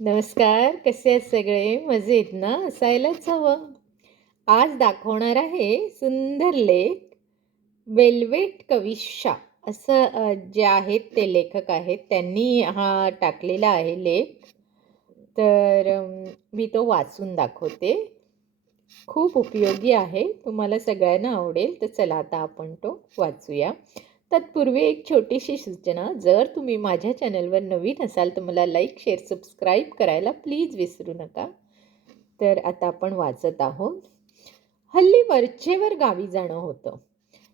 नमस्कार कसे आहेत सगळे? मजेत ना? असायलाच हवं. आज दाखवणार आहे सुंदर लेख वेल्वेट कविशा असं जे आहेत ते लेखक आहेत त्यांनी हा टाकलेला आहे लेख. तर मी तो वाचून दाखवते. खूप उपयोगी आहे. तुम्हाला सगळ्यांना आवडेल तर चला आता आपण तो वाचूया. तत्पूर्वी एक छोटीशी सूचना. जर तुम्ही माझ्या चॅनलवर नवीन असाल तर मला लाईक शेअर सबस्क्राईब करायला प्लीज विसरू नका. तर आता आपण वाचत आहोत. हल्ली वरचेवर गावी जाणं होतं.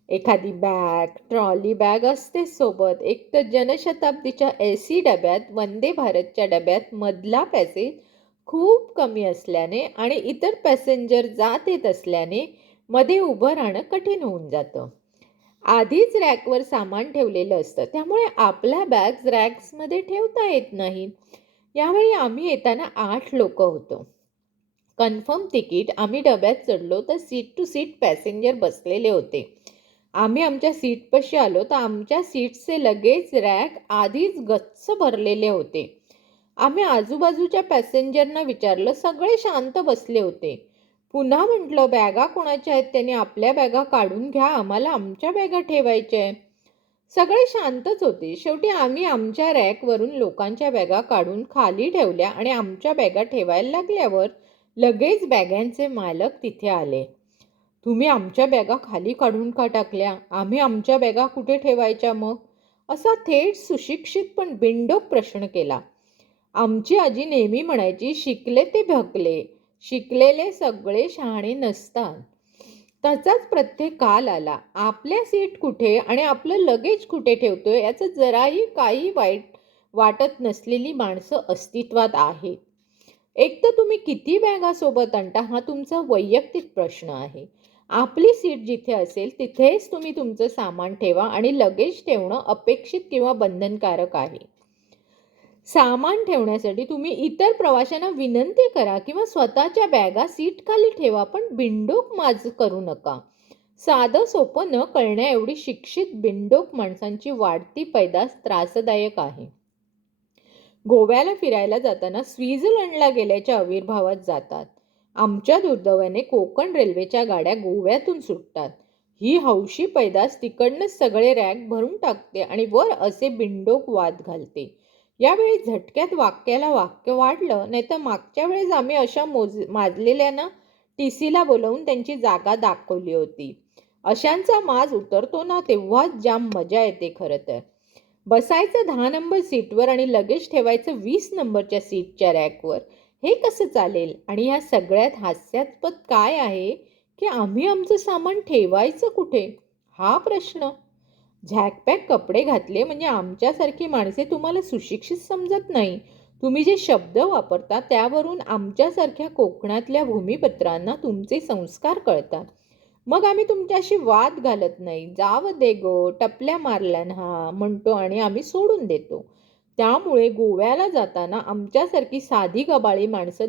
एखादी बॅग ट्रॉली बॅग असते सोबत. एक तर जनशताब्दीच्या ए सी डब्यात वंदे भारतच्या डब्यात मधला पॅसेज खूप कमी असल्याने आणि इतर पॅसेंजर जात येत असल्याने मध्ये उभं राहणं कठीण होऊन जातं. आधीच रॅकवर सामान ठेवलेलं असतं. त्यामुळे आपल्या बॅग्स रॅक्समध्ये ठेवता येत नाही. यावेळी आम्ही येताना आठ लोक होतो. कन्फर्म तिकीट आम्ही डब्यात चढलो तर सीट टू सीट पॅसेंजर बसलेले होते. आम्ही आमच्या सीटपाशी आलो तर आमच्या सीट्सचे लगेच रॅक आधीच गच्च भरलेले होते. आम्ही आजूबाजूच्या पॅसेंजरना विचारलं सगळे शांत बसले होते. पुन्हा म्हटलं बॅगा कोणाच्या आहेत? त्यांनी आपल्या बॅगा काढून घ्या. आम्हाला आमच्या बॅगा ठेवायच्या आहे सगळे शांतच होते. शेवटी आम्ही आमच्या रॅकवरून लोकांच्या बॅगा काढून खाली ठेवल्या आणि आमच्या बॅगा ठेवायला लागल्यावर लगेच बॅगांचे मालक तिथे आले. तुम्ही आमच्या बॅगा खाली काढून का टाकल्या? आम्ही आमच्या बॅगा कुठे ठेवायच्या मग? असा थेट सुशिक्षित पण बिंडोक प्रश्न केला. आमची आजी नेहमी म्हणायची शिकले ते भकले शिकलेले सगळे शहाणे नसतात. त्याचाच प्रत्येक काल आला आपल्या सीट कुठे आणि आपलं लगेज कुठे ठेवतो याचं जराही काही वाईट वाटत नसलेली माणसं अस्तित्वात आहेत. एक तर तुम्ही किती बॅगा सोबत आणता हा तुमचा वैयक्तिक प्रश्न आहे. आपली सीट जिथे असेल तिथेच तुम्ही तुमचं सामान ठेवा आणि लगेज ठेवणं अपेक्षित किंवा बंधनकारक आहे. सामान ठेवण्यासाठी तुम्ही इतर प्रवाशांना विनंती करा किंवा स्वतःच्या बॅगा सीट खाली ठेवा पण बिंडोक माज करू नका. साधं सोपं न कळण्या एवढी शिक्षित बिंडोक माणसांची वाढती पैदास त्रासदायक आहे. गोव्याला फिरायला जाताना स्वित्झर्लंडला गेल्याच्या आविर्भावात जातात. आमच्या दुर्दैवाने कोकण रेल्वेच्या गाड्या गोव्यातून सुटतात. ही हौशी पैदास तिकडनंच सगळे रॅक भरून टाकते आणि वर असे बिंडोक वाद घालते. यावेळी झटक्यात वाक्याला वाक्य वाढलं नाही तर मागच्या वेळेस आम्ही अशा मोज माजलेल्यानं टी सीला बोलवून त्यांची जागा दाखवली होती. अशांचा माज उतरतो ना तेव्हाच जाम मजा येते खरं तर. बसायचं दहा नंबर सीटवर आणि लगेच ठेवायचं वीस नंबरच्या सीटच्या रॅकवर. हे कसं चालेल? आणि ह्या सगळ्यात हास्यास्पद काय आहे? की आम्ही आमचं सामान ठेवायचं कुठे? हा प्रश्न. झॅकपॅक कपडे घातले म्हणजे आमच्यासारखी माणसे तुम्हाला सुशिक्षित समजत नाही. तुम्ही जे शब्द वापरता त्यावरून आमच्यासारख्या कोकणातल्या भूमिपत्रांना तुमचे संस्कार कळतात. मग आम्ही तुमच्याशी वाद घालत नाही. जाव दे गो टपल्या मारल्या हा म्हणतो आणि आम्ही सोडून देतो. त्यामुळे गोव्याला जाताना आमच्यासारखी साधी गबाळी माणसं